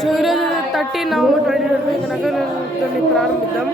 So ఈరోజు 13 November 2025 నగరంతో ప్రారంభిద్దాం.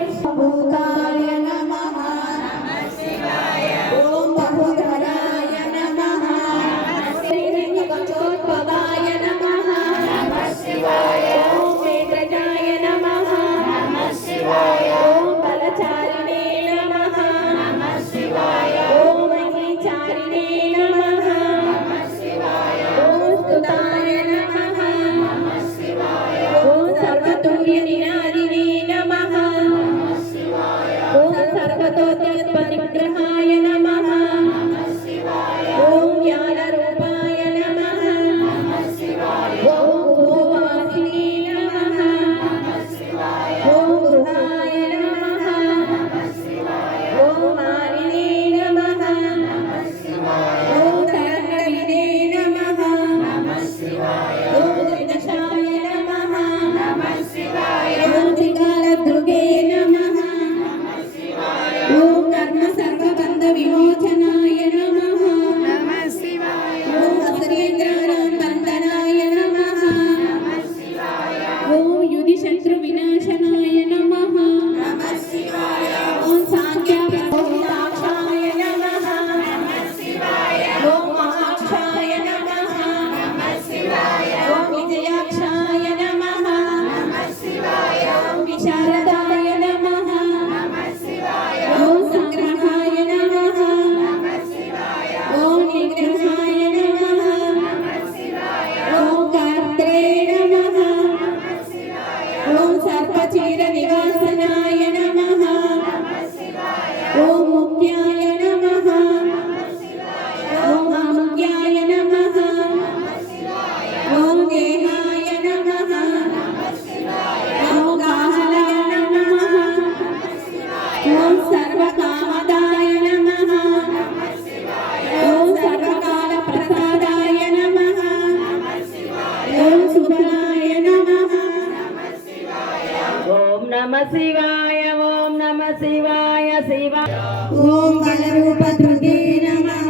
नमः शिवाय ओम नमः शिवाय शिवाय ओम गणरूपद्रुगे नमः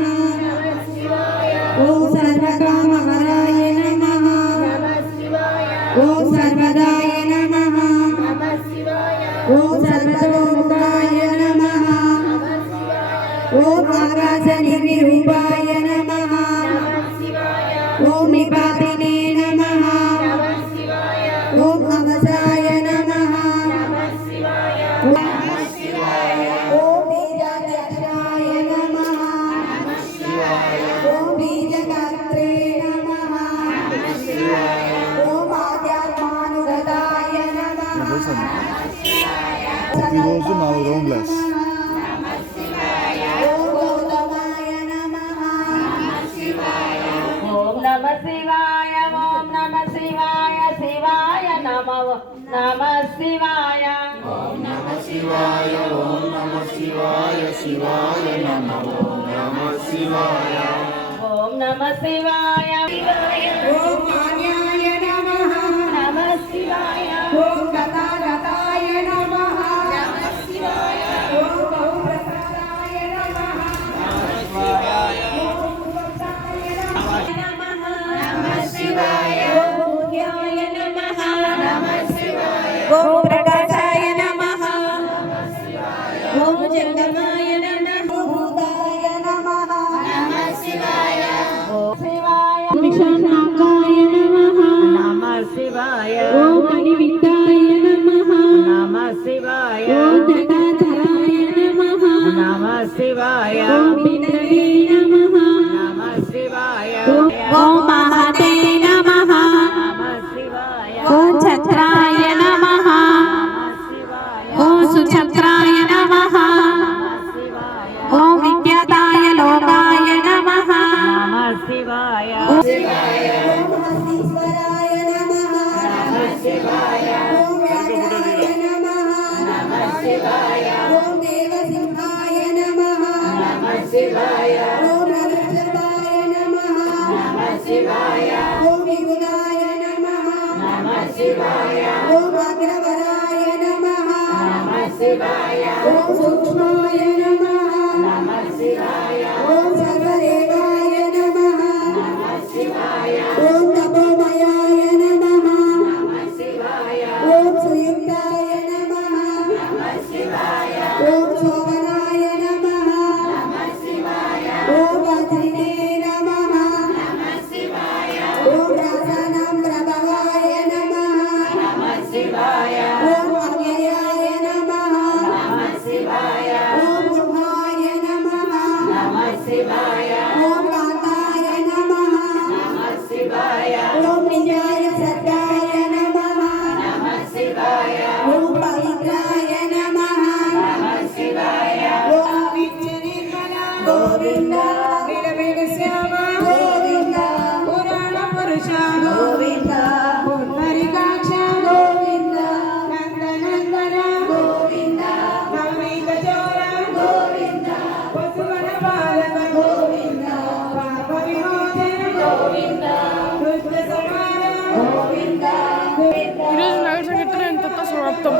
ओम सर्वकामहराय नमः ओम सर्वदाय नमः ओम सर्वतोमुखाय नमः ओम आकाशनिर्विरूपाय नमः ओम निपातिने नमः ओम अवसाय नमः ओम बीजाक्षराय नमः ओम बीजगात्रे नमः ओम आध्यात्मानुगताय नमः ప్రతిరోజు 4 రౌండ్ గ్లాస్ ओम गौतमाय नमः ओम नमः शिवाय ओम नमः शिवाय शिवाय नमः नमः शिवाय ఓం నమః శివాయ ఓం నమః శివాయ శివాయ నమః ఓం నమః శివాయ ओम नमः शिवाय ओम आर्याय नमः नमः शिवाय ओम गतागताय नमः ओम बहुप्रसादाय नमः ओम भक्ताय नमः शिवाय ओम भूयाय नमः ओम प्रकाशाय नमः ओम जंगमाय नमः भूताय नमः शिवाय विशालाकाय नमः नमः शिवाय ओम मणिविद्याय नमः नमः शिवाय ओम जटाधराय नमः नमः शिवाय ओम पितृवे नमः नमः शिवाय ओम महते नमः नमः शिवाय ओम छत्राय नमः शिवाय ओम सुछत्राय नमः शिवाय ओम विद्याताय लोकाय नमः नमः शिवाय ओम हस्तीश्वराय नमः शिवाय ओम व्यासाय नमः ओम देवसिंहाय नमः शिवाय ओम नरसिंहाय नमः शिवाय ओम विगुणाय नमः शिवाय ओम अग्रवराय नमः शिवाय ओम सूक्ष्माय नमः शिवाय ओम सर्वदेवाय नमः शिवाय ओम तप ఈరోజు నగర సంకీర్తన ఇంతతో సమాప్తం.